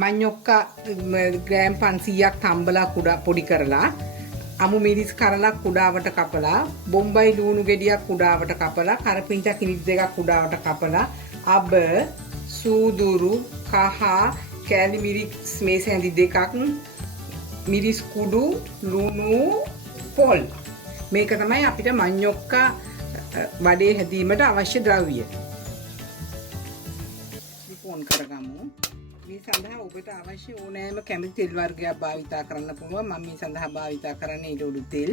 මඤ්ඤොක්කා gram 500ක් තම්බලා කුඩා පොඩි කරලා අමු මිරිස් කරලා කුඩාවට කපලා බොම්බයි ලුණු ගෙඩියක් කුඩාවට කපලා කරපිංචා කිනිස් දෙකක් කුඩාවට කපලා අබ සූදුරු කහ කැලි මිරිස් මේස හැඳි දෙකක් මිරිස් කුඩු ලුණු පොල් මේක තමයි අපිට මඤ්ඤොක්කා වඩේ හැදීමට අවශ්‍ය ද්‍රව්‍ය. ෆෝන් කරගමු. මේ සඳහා ඔබට අවශ්‍ය ඕනෑම කැමති තෙල් වර්ගයක් භාවිතා කරන්න පුළුවන්. මම මේ සඳහා භාවිතා කරන්නේ ඊළු තෙල්.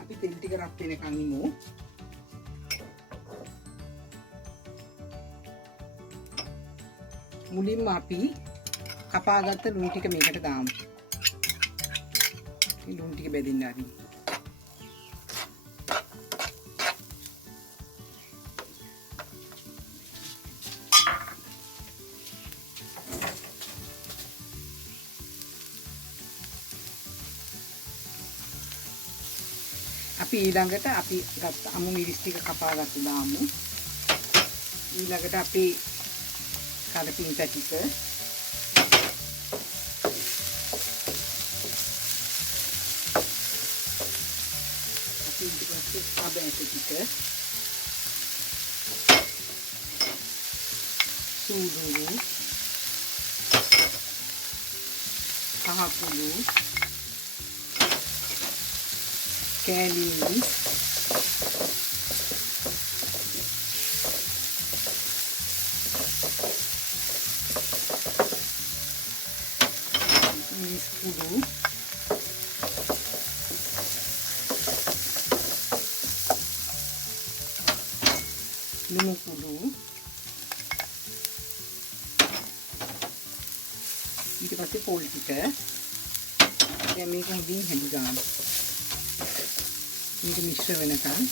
අපි තෙල් ටික රත් වෙනකන් ඉමු. මුලින්ම අපි කපාගත්ත ලුණු ටික මේකට දාමු. මේ ලුණු ටික බෙදින්න ආරිමු. අපි ඊළඟට අපි ගත්ත අමු මිරිස් ටික කපාගත්ත දාමු. ඊළඟට අපි කරපිංචා ටික අපි ඊට පස්සේ අබෑට ටික සූදුරු කහකුඩු කැලි මිරිස් මිරිස් කුඩු ලුණු කුඩු ඊට පස්සේ පොල් ටික දැන් මේක හොඳින් හැදි ගන්න. මේක මිශ්‍ර වෙනකන්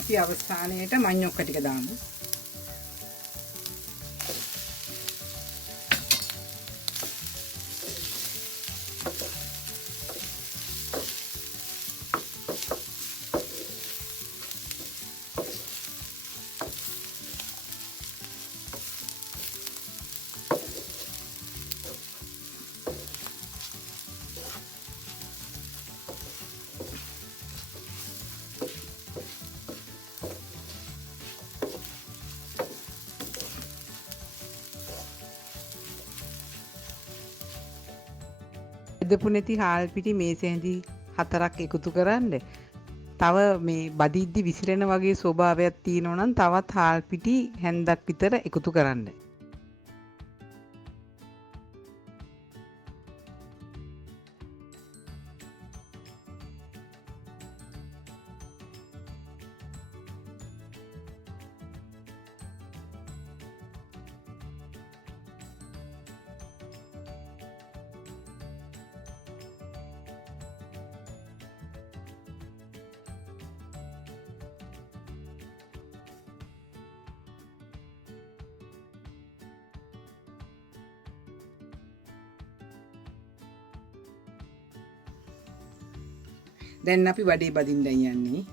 අපි අවසානයේට මඤ්ඤොක්ක ටික දාමු. බෙදපු නැති හාල් පිටි මේස හැඳි 4ක් එකතු කරන්න. තව මේ බදිද්දි විසිරෙන වගේ ස්වභාවයක් තියෙනවා නම් තවත් හාල් පිටි හැන්දක් විතර එකතු කරන්න. දැන් අපි වඩේ බදින්න යන්නේ.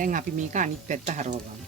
දැන් අපි මේක අනිත් පැත්ත හරවගමු.